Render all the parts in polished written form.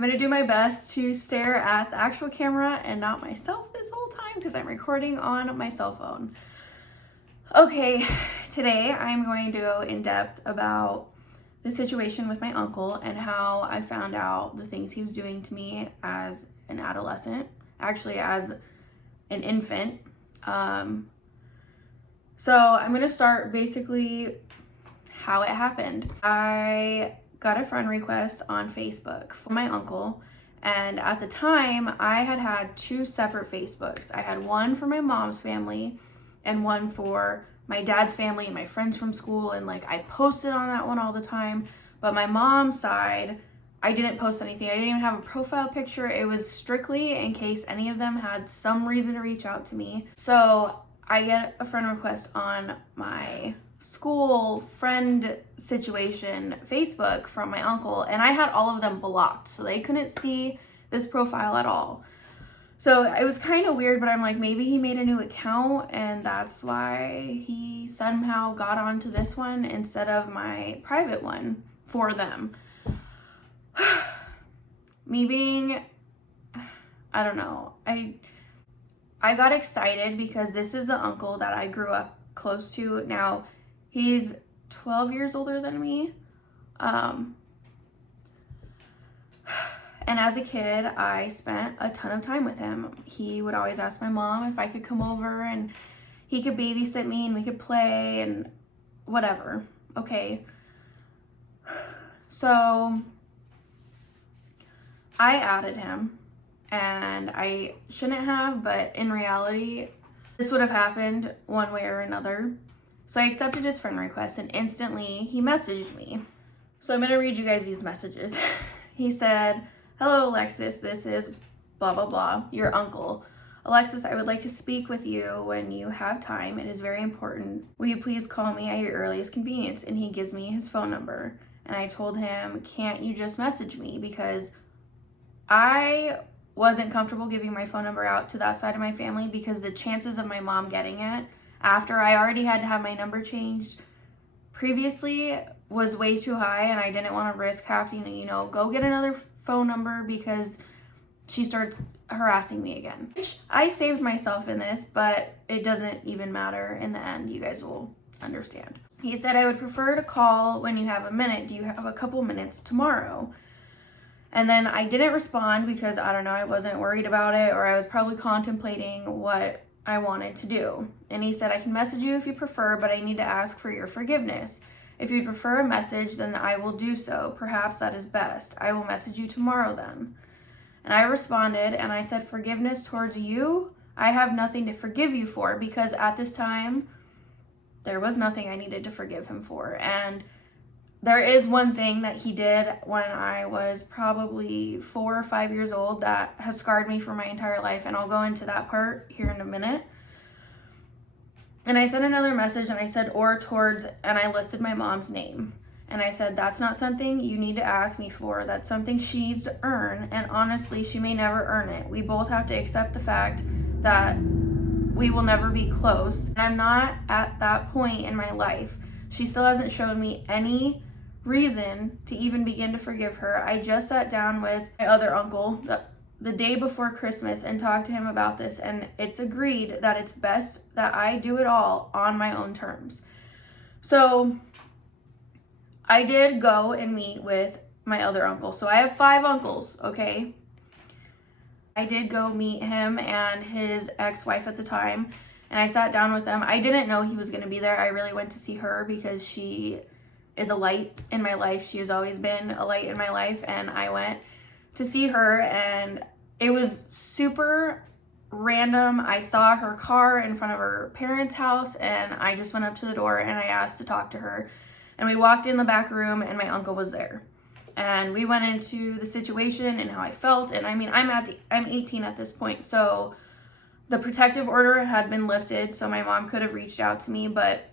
I'm gonna do my best to stare at the actual camera and not myself this whole time because I'm recording on my cell phone. Okay, today I'm going to go in depth about the situation with my uncle and how I found out the things he was doing to me as an adolescent, actually as an infant. So I'm gonna start basically how it happened. I got a friend request on Facebook for my uncle, and at the time I had two separate Facebooks. I had one for my mom's family and one for my dad's family and my friends from school, and like I posted on that one all the time. But my mom's side, I didn't post anything. I didn't even have a profile picture. It was strictly in case any of them had some reason to reach out to me. So I get a friend request on my school friend situation Facebook from my uncle, and I had all of them blocked, so they couldn't see this profile at all. So it was kind of weird, but I'm like, maybe he made a new account and that's why he somehow got onto this one instead of my private one for them. Me being, I don't know, I got excited because this is the uncle that I grew up close to. Now, he's 12 years older than me. And as a kid, I spent a ton of time with him. He would always ask my mom if I could come over and he could babysit me and we could play and whatever. Okay. So I added him, and I shouldn't have, but in reality, this would have happened one way or another. So I accepted his friend request, and instantly he messaged me. So I'm gonna read you guys these messages. He said, "Hello, Alexis, this is blah, blah, blah, your uncle. Alexis, I would like to speak with you when you have time. It is very important. Will you please call me at your earliest convenience?" And he gives me his phone number. And I told him, "Can't you just message me?" Because I wasn't comfortable giving my phone number out to that side of my family because the chances of my mom getting it after I already had to have my number changed previously was way too high, and I didn't want to risk having to, go get another phone number because she starts harassing me again. Which I saved myself in this, but it doesn't even matter in the end. You guys will understand. He said, "I would prefer to call when you have a minute. Do you have a couple minutes tomorrow?" And then I didn't respond because, I don't know, I wasn't worried about it, or I was probably contemplating what I wanted to do. And he said, "I can message you if you prefer, but I need to ask for your forgiveness. If you prefer a message, then I will do so. Perhaps that is best. I will message you tomorrow then." And I responded and I said, "Forgiveness towards you? I have nothing to forgive you for," because at this time, there was nothing I needed to forgive him for. And there is one thing that he did when I was probably 4 or 5 years old that has scarred me for my entire life, and I'll go into that part here in a minute. And I sent another message and I said, "or towards," and I listed my mom's name. And I said, "That's not something you need to ask me for. That's something she needs to earn, and honestly, she may never earn it. We both have to accept the fact that we will never be close. And I'm not at that point in my life. She still hasn't shown me any reason to even begin to forgive her. I just sat down with my other uncle the day before Christmas and talked to him about this, and it's agreed that it's best that I do it all on my own terms." So I did go and meet with my other uncle. So I have 5 uncles, okay? I did go meet him and his ex-wife at the time, and I sat down with them. I didn't know he was going to be there. I really went to see her because she is a light in my life. She has always been a light in my life, and I went to see her, and it was super random. I saw her car in front of her parents' house, and I just went up to the door and I asked to talk to her, and we walked in the back room and my uncle was there, and we went into the situation and how I felt. And I mean, I'm 18 at this point, so the protective order had been lifted, so my mom could have reached out to me, but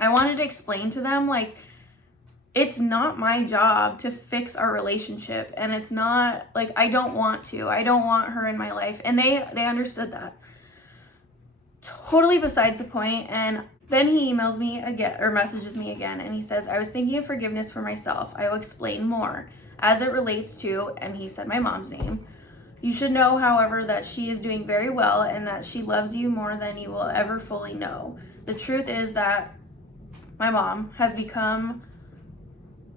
I wanted to explain to them, like, it's not my job to fix our relationship, and it's not, like, I don't want her in my life, and they understood that. Totally besides the point. And then he emails me again, or messages me again, and he says, "I was thinking of forgiveness for myself. I will explain more. as it relates to, and he said my mom's name. You should know, however, that she is doing very well and that she loves you more than you will ever fully know. The truth is that my mom has become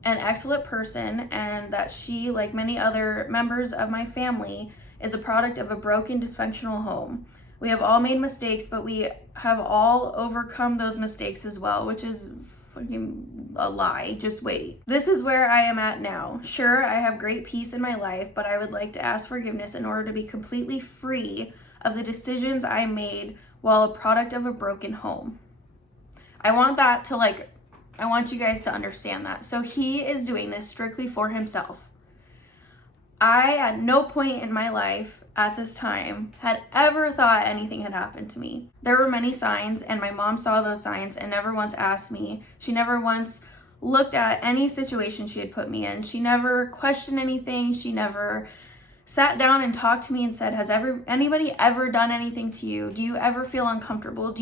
an excellent person, and that she, like many other members of my family, is a product of a broken, dysfunctional home. We have all made mistakes, but we have all overcome those mistakes as well, which is fucking a lie. Just wait. This is where I am at now. Sure, I have great peace in my life, but I would like to ask forgiveness in order to be completely free of the decisions I made while a product of a broken home. I want you guys to understand that. So he is doing this strictly for himself. I, at no point in my life at this time, had ever thought anything had happened to me. There were many signs, and my mom saw those signs and never once asked me. She never once looked at any situation she had put me in. She never questioned anything. She never sat down and talked to me and said, has anybody ever done anything to you? Do you ever feel uncomfortable?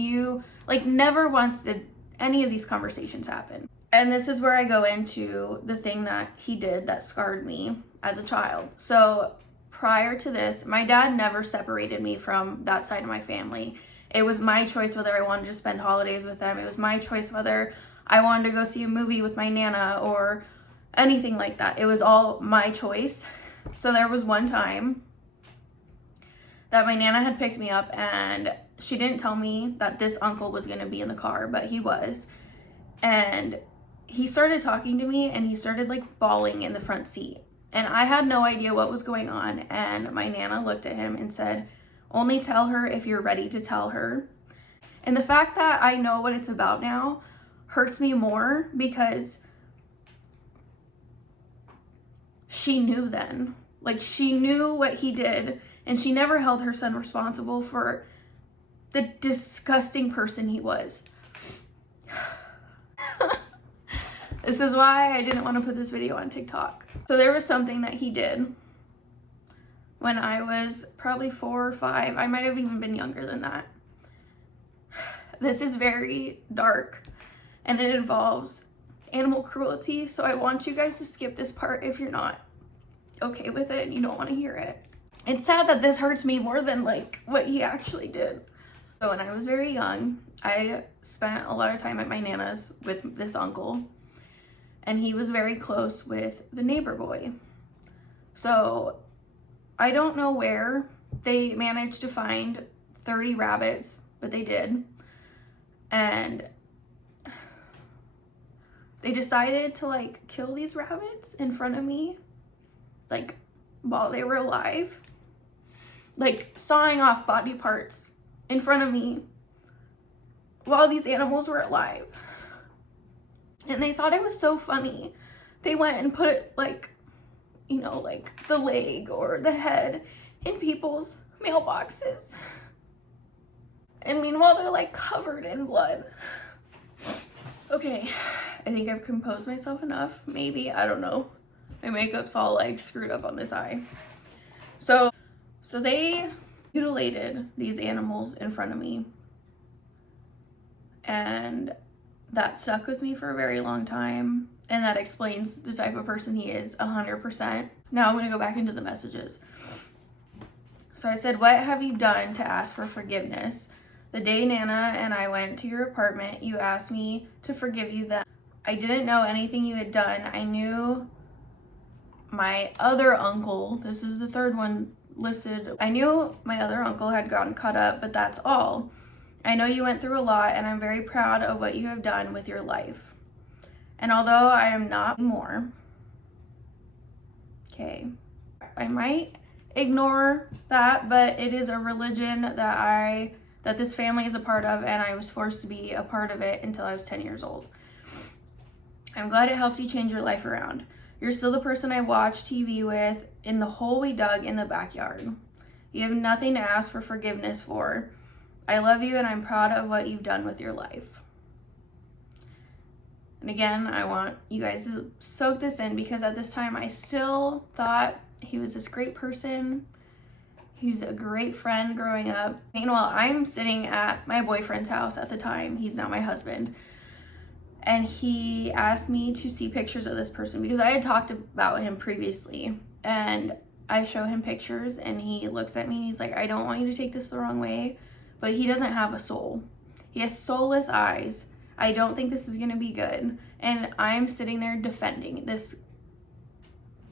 Never once did any of these conversations happen. And this is where I go into the thing that he did that scarred me as a child. So prior to this, my dad never separated me from that side of my family. It was my choice whether I wanted to spend holidays with them. It was my choice whether I wanted to go see a movie with my Nana or anything like that. It was all my choice. So there was one time that my Nana had picked me up, and she didn't tell me that this uncle was going to be in the car, but he was. And he started talking to me, and he started bawling in the front seat. And I had no idea what was going on. And my Nana looked at him and said, only tell her if you're ready to tell her. And the fact that I know what it's about now hurts me more, because she knew then. She knew what he did, and she never held her son responsible for the disgusting person he was. This is why I didn't want to put this video on TikTok. So there was something that he did when I was probably 4 or 5. I might have even been younger than that. This is very dark, and it involves animal cruelty. So I want you guys to skip this part if you're not okay with it and you don't want to hear it. It's sad that this hurts me more than what he actually did. So when I was very young, I spent a lot of time at my Nana's with this uncle, and he was very close with the neighbor boy. So I don't know where they managed to find 30 rabbits, but they did. And they decided to kill these rabbits in front of me, while they were alive, sawing off body parts in front of me while these animals were alive. And they thought it was so funny. They went and put the leg or the head in people's mailboxes. And meanwhile, they're covered in blood. Okay, I think I've composed myself enough. Maybe, I don't know. My makeup's all screwed up on this eye. So they mutilated these animals in front of me. And that stuck with me for a very long time. And that explains the type of person he is 100%. Now I'm gonna go back into the messages. So I said, what have you done to ask for forgiveness? The day Nana and I went to your apartment, you asked me to forgive you then. I didn't know anything you had done. I knew my other uncle, this is the third one listed. I knew my other uncle had gotten caught up, but that's all. I know you went through a lot, and I'm very proud of what you have done with your life. And although I am not more, okay, I might ignore that, but it is a religion that this family is a part of, and I was forced to be a part of it until I was 10 years old. I'm glad it helped you change your life around. You're still the person I watch TV with in the hole we dug in the backyard. You have nothing to ask for forgiveness for. I love you, and I'm proud of what you've done with your life. And again, I want you guys to soak this in, because at this time I still thought he was this great person. He was a great friend growing up. Meanwhile, I'm sitting at my boyfriend's house at the time. He's now my husband. and he asked me to see pictures of this person because I had talked about him previously, and I show him pictures and he looks at me and he's like, I don't want you to take this the wrong way, but he doesn't have a soul. He has soulless eyes. I don't think this is going to be good. And I'm sitting there defending this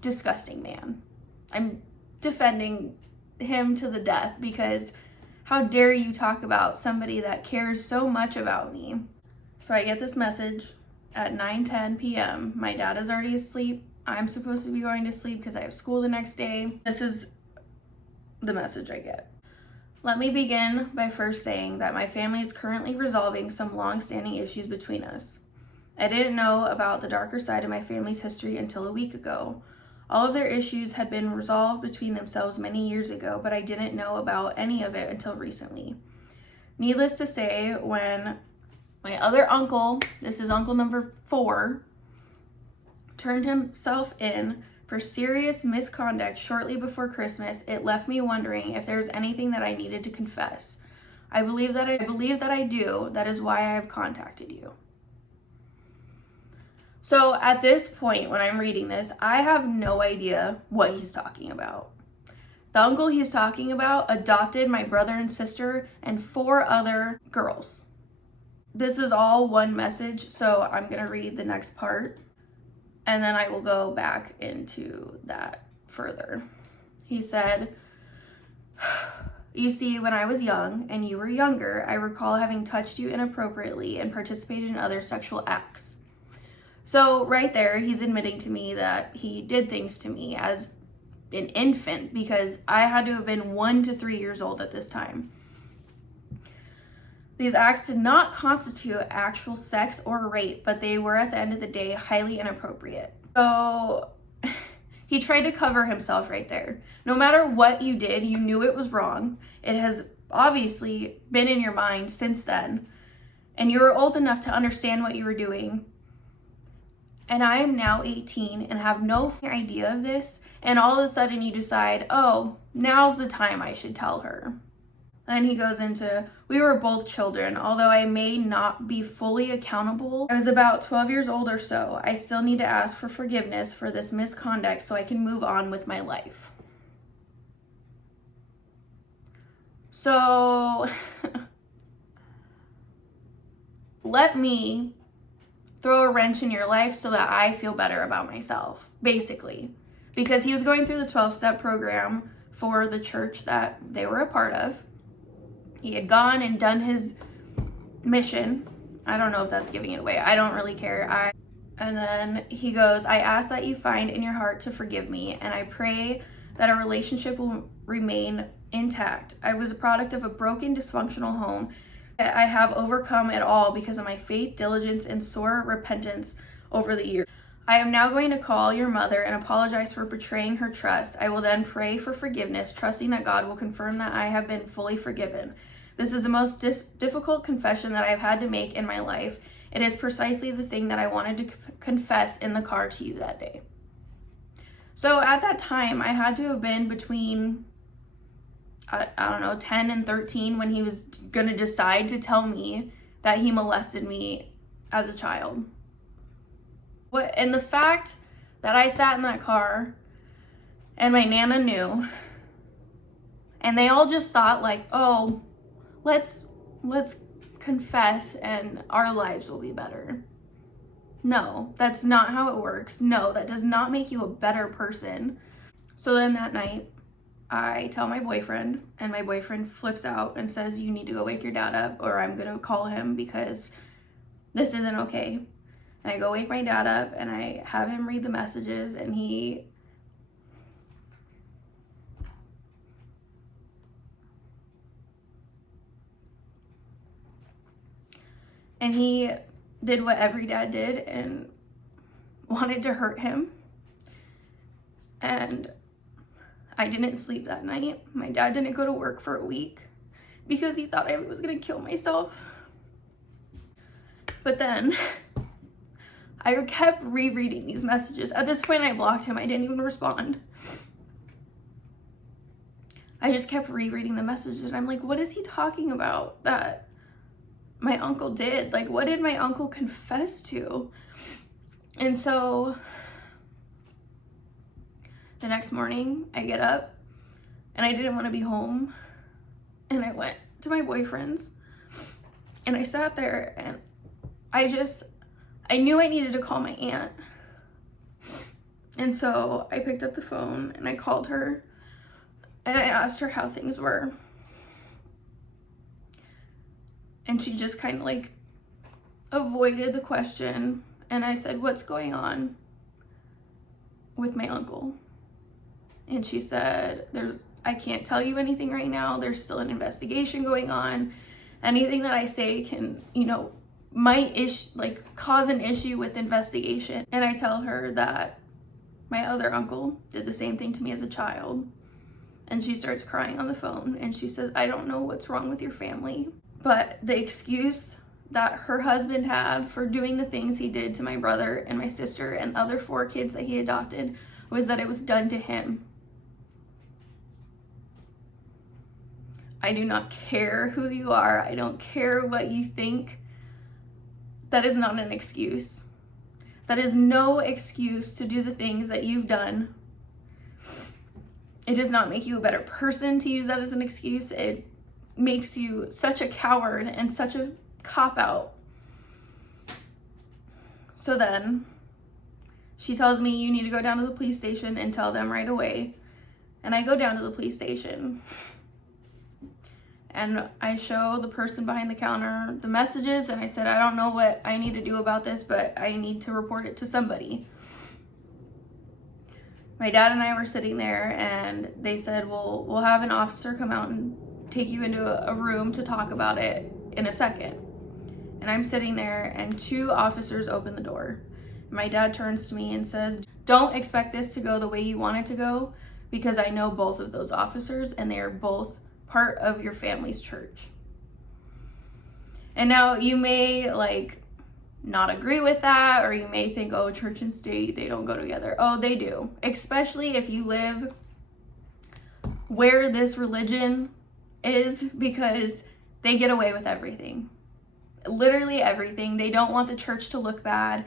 disgusting man. I'm defending him to the death because how dare you talk about somebody that cares so much about me. So I get this message at 9:10 p.m. My dad is already asleep. I'm supposed to be going to sleep because I have school the next day. This is the message I get. Let me begin by first saying that my family is currently resolving some long-standing issues between us. I didn't know about the darker side of my family's history until a week ago. All of their issues had been resolved between themselves many years ago, but I didn't know about any of it until recently. Needless to say, when my other uncle, this is uncle number 4, turned himself in for serious misconduct shortly before Christmas, it left me wondering if there was anything that I needed to confess. I believe that I do. That is why I have contacted you. So at this point, when I'm reading this, I have no idea what he's talking about. The uncle he's talking about adopted my brother and sister and 4 other girls. This is all one message, so I'm going to read the next part, and then I will go back into that further. He said, you see, when I was young and you were younger, I recall having touched you inappropriately and participated in other sexual acts. So right there, he's admitting to me that he did things to me as an infant because I had to have been 1 to 3 years old at this time. These acts did not constitute actual sex or rape, but they were at the end of the day highly inappropriate. So he tried to cover himself right there. No matter what you did, you knew it was wrong. It has obviously been in your mind since then, and you were old enough to understand what you were doing. And I am now 18 and have no idea of this, and all of a sudden you decide, oh, now's the time I should tell her. And he goes into, we were both children, although I may not be fully accountable. I was about 12 years old or so. I still need to ask for forgiveness for this misconduct so I can move on with my life. So, let me throw a wrench in your life so that I feel better about myself, basically. Because he was going through the 12-step program for the church that they were a part of. He had gone and done his mission. I don't know if that's giving it away. I don't really care. And then he goes, I ask that you find in your heart to forgive me, and I pray that our relationship will remain intact. I was a product of a broken, dysfunctional home. I have overcome it all because of my faith, diligence, and sore repentance over the years. I am now going to call your mother and apologize for betraying her trust. I will then pray for forgiveness, trusting that God will confirm that I have been fully forgiven. This is the most difficult confession that I've had to make in my life. It is precisely the thing that I wanted to confess in the car to you that day. So at that time, I had to have been between, I don't know, 10 and 13 when he was going to decide to tell me that he molested me as a child. And the fact that I sat in that car and my Nana knew, and they all just thought like, oh, let's confess and our lives will be better. No, that's not how it works. No, that does not make you a better person. So then that night, I tell my boyfriend, and my boyfriend flips out and says, you need to go wake your dad up or I'm going to call him because this isn't okay. And I go wake my dad up and I have him read the messages, and he did what every dad did and wanted to hurt him. And I didn't sleep that night. My dad didn't go to work for a week because he thought I was gonna kill myself. But then I kept rereading these messages. At this point, I blocked him. I didn't even respond. I just kept rereading the messages, and I'm like, what is he talking about? That my uncle did. Like, what did my uncle confess to? And so the next morning I get up and I didn't want to be home, and I went to my boyfriend's and I sat there, and I knew I needed to call my aunt. And so I picked up the phone and I called her and I asked her how things were. And she just kind of like avoided the question. And I said, "What's going on with my uncle?" And she said, I can't tell you anything right now. There's still an investigation going on. Anything that I say can, might cause an issue with investigation. And I tell her that my other uncle did the same thing to me as a child. And she starts crying on the phone and she says, "I don't know what's wrong with your family, but the excuse that her husband had for doing the things he did to my brother and my sister and other 4 kids that he adopted was that it was done to him." I do not care who you are. I don't care what you think. That is not an excuse. That is no excuse to do the things that you've done. It does not make you a better person to use that as an excuse. It makes you such a coward and such a cop-out. So then she tells me, "You need to go down to the police station and tell them right away." And I go down to the police station and I show the person behind the counter the messages, and I said, "I don't know what I need to do about this, but I need to report it to somebody." My dad and I were sitting there and they said, "Well, we'll have an officer come out and take you into a room to talk about it in a second." And I'm sitting there and 2 officers open the door. My dad turns to me and says, "Don't expect this to go the way you want it to go, because I know both of those officers and they are both part of your family's church." And now you may not agree with that, or you may think, "Oh, church and state, they don't go together." Oh, they do. Especially if you live where this religion is, because they get away with everything. Literally everything. They don't want the church to look bad.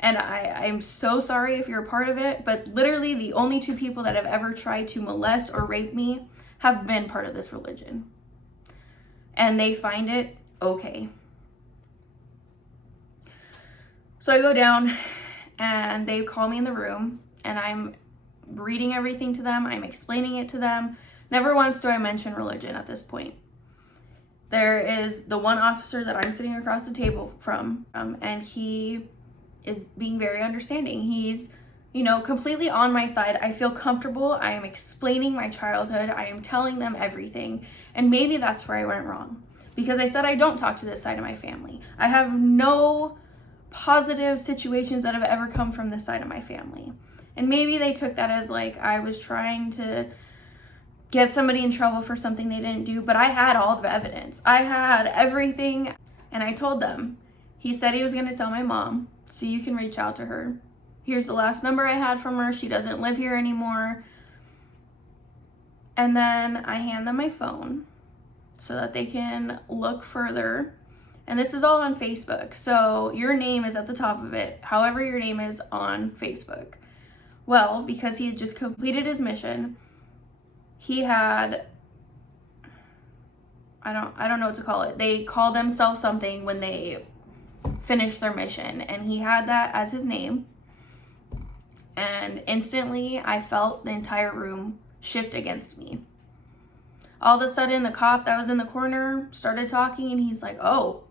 And I'm so sorry if you're a part of it, but literally the only 2 people that have ever tried to molest or rape me have been part of this religion. And they find it okay. So I go down and they call me in the room and I'm reading everything to them. I'm explaining it to them. Never once do I mention religion at this point. There is the one officer that I'm sitting across the table from, and he is being very understanding. He's, completely on my side. I feel comfortable. I am explaining my childhood. I am telling them everything. And maybe that's where I went wrong, because I said I don't talk to this side of my family. I have no positive situations that have ever come from this side of my family. And maybe they took that as I was trying to get somebody in trouble for something they didn't do, but I had all the evidence. I had everything, and I told them. He said he was going to tell my mom, so you can reach out to her. Here's the last number I had from her. She doesn't live here anymore. And then I hand them my phone so that they can look further. And this is all on Facebook. So your name is at the top of it, however your name is on Facebook. Well, because he had just completed his mission, he had, I don't know what to call it. They call themselves something when they finish their mission. And he had that as his name. And instantly I felt the entire room shift against me. All of a sudden the cop that was in the corner started talking, and he's like, "Oh,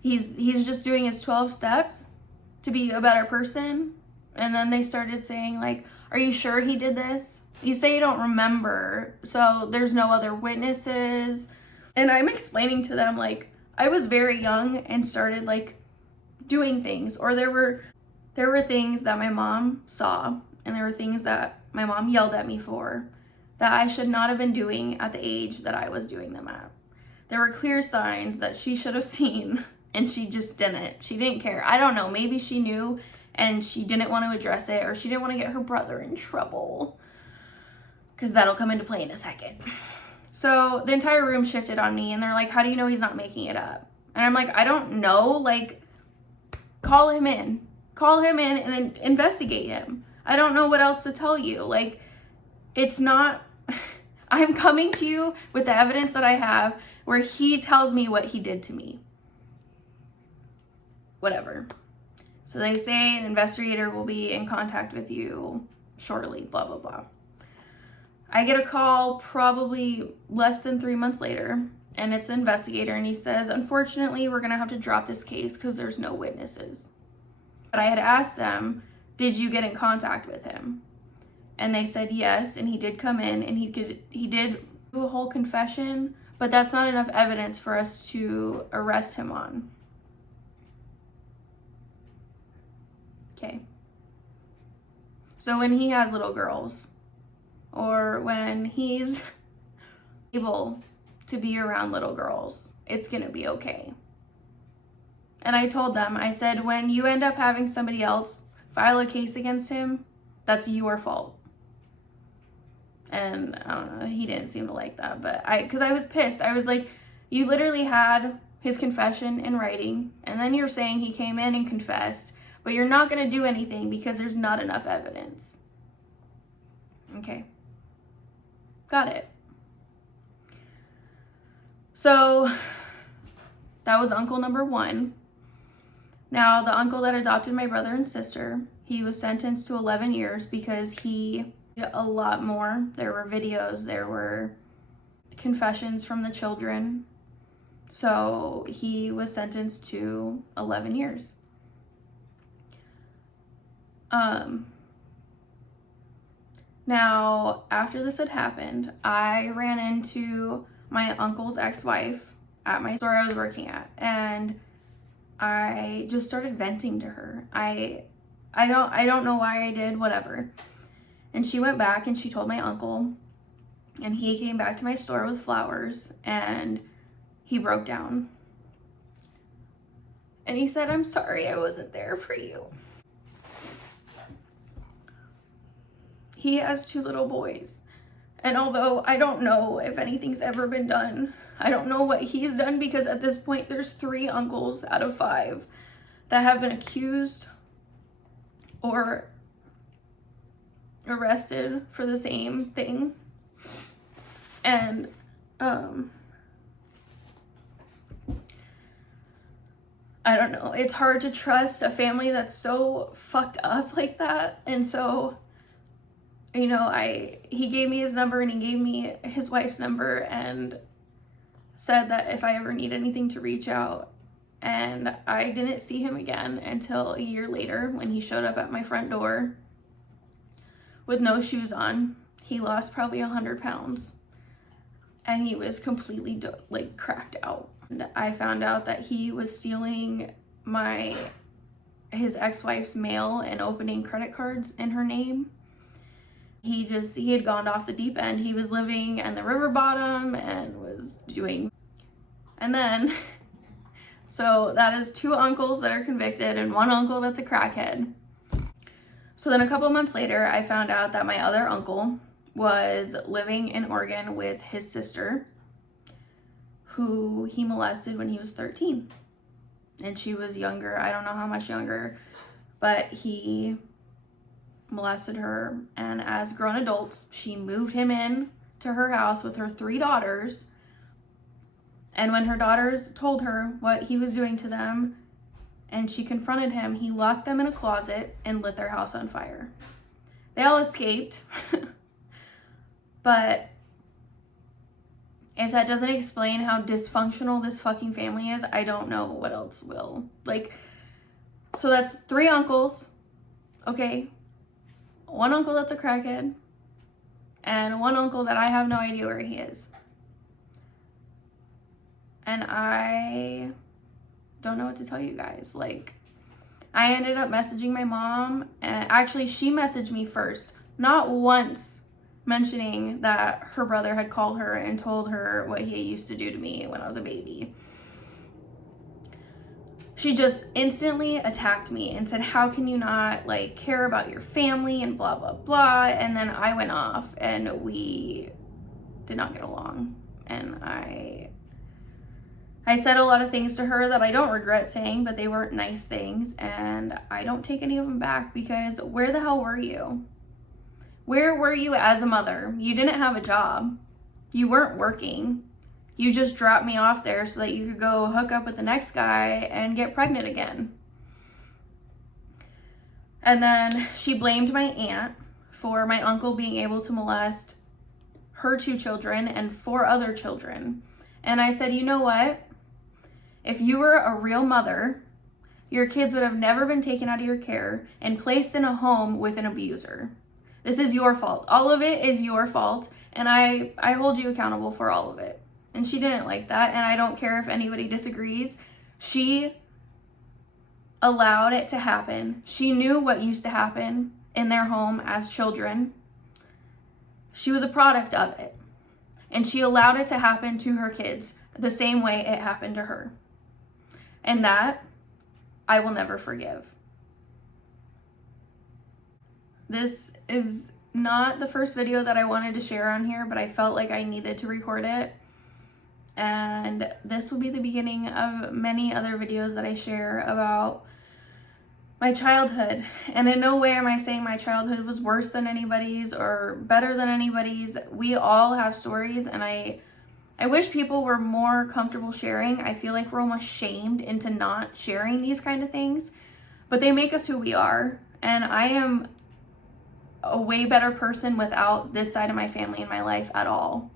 he's just doing his 12 steps to be a better person." And then they started saying "Are you sure he did this? You say you don't remember, so there's no other witnesses." And I'm explaining to them I was very young and started doing things, or there were things that my mom saw, and there were things that my mom yelled at me for that I should not have been doing at the age that I was doing them at. There were clear signs that she should have seen, and she just didn't. She didn't care. I don't know. Maybe she knew and she didn't want to address it, or she didn't want to get her brother in trouble, because that'll come into play in a second. So the entire room shifted on me, and they're like, "How do you know he's not making it up?" And I'm like, I don't know. Like, call him in and investigate him. I don't know what else to tell you. Like, it's not, I'm coming to you with the evidence that I have where he tells me what he did to me. Whatever. So they say an investigator will be in contact with you shortly, blah, blah, blah. I get a call probably less than 3 months later, and it's the investigator, and he says, unfortunately, we're going to have to drop this case because there's no witnesses. But I had asked them, did you get in contact with him? And they said yes, and he did come in, and he did do a whole confession, but that's not enough evidence for us to arrest him on. Okay. So when he has little girls, or when he's able to be around little girls, it's gonna be okay. And I told them, I said, when you end up having somebody else file a case against him, that's your fault. And I don't know, he didn't seem to like that, but because I was pissed. I was like, you literally had his confession in writing, and then you're saying he came in and confessed, but you're not gonna do anything because there's not enough evidence. Okay. Got it. So that was uncle number 1. Now, the uncle that adopted my brother and sister, he was sentenced to 11 years because he did a lot more. There were videos, there were confessions from the children. So he was sentenced to 11 years. Now, after this had happened, I ran into my uncle's ex-wife at my store I was working at, and I just started venting to her. I don't know why I did, whatever. And she went back and she told my uncle, and he came back to my store with flowers, and he broke down. And he said, I'm sorry I wasn't there for you. He has 2 little boys. And although I don't know if anything's ever been done, I don't know what he's done, because at this point there's 3 uncles out of 5 that have been accused or arrested for the same thing. And I don't know, it's hard to trust a family that's so fucked up like that. And so, you know, he gave me his number, and he gave me his wife's number, and said that if I ever need anything to reach out. And I didn't see him again until a year later, when he showed up at my front door with no shoes on. He lost probably 100 pounds, and he was completely cracked out. And I found out that he was stealing his ex-wife's mail and opening credit cards in her name. He had gone off the deep end. He was living in the river bottom and was doing, and then, so that is 2 uncles that are convicted and 1 uncle that's a crackhead. So then a couple months later, I found out that my other uncle was living in Oregon with his sister, who he molested when he was 13. And she was younger, I don't know how much younger, but he molested her, and as grown adults, she moved him in to her house with her 3 daughters. And when her daughters told her what he was doing to them, and she confronted him, he locked them in a closet and lit their house on fire. They all escaped. But if that doesn't explain how dysfunctional this fucking family is, I don't know what else will. So that's 3 uncles, okay? 1 uncle that's a crackhead, and 1 uncle that I have no idea where he is. And I don't know what to tell you guys. I ended up messaging my mom, and actually she messaged me first, not once mentioning that her brother had called her and told her what he used to do to me when I was a baby. She just instantly attacked me and said, how can you not care about your family and blah, blah, blah. And then I went off, and we did not get along. And I said a lot of things to her that I don't regret saying, but they weren't nice things, and I don't take any of them back, because where the hell were you? Where were you as a mother? You didn't have a job. You weren't working. You just dropped me off there so that you could go hook up with the next guy and get pregnant again. And then she blamed my aunt for my uncle being able to molest her 2 children and 4 other children. And I said, you know what? If you were a real mother, your kids would have never been taken out of your care and placed in a home with an abuser. This is your fault. All of it is your fault, and I hold you accountable for all of it. And she didn't like that, and I don't care if anybody disagrees. She allowed it to happen. She knew what used to happen in their home as children. She was a product of it, and she allowed it to happen to her kids the same way it happened to her. And that I will never forgive. This is not the first video that I wanted to share on here, but I felt like I needed to record it. And this will be the beginning of many other videos that I share about my childhood. And in no way am I saying my childhood was worse than anybody's or better than anybody's. We all have stories, and I wish people were more comfortable sharing. I feel like we're almost shamed into not sharing these kind of things, but they make us who we are. And I am a way better person without this side of my family in my life at all.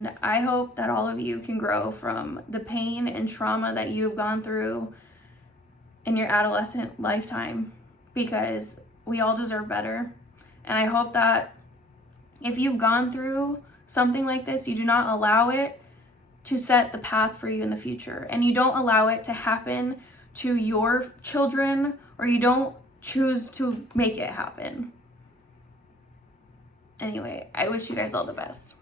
And I hope that all of you can grow from the pain and trauma that you've gone through in your adolescent lifetime, because we all deserve better. And I hope that if you've gone through something like this, you do not allow it to set the path for you in the future, and you don't allow it to happen to your children, or you don't choose to make it happen. Anyway, I wish you guys all the best.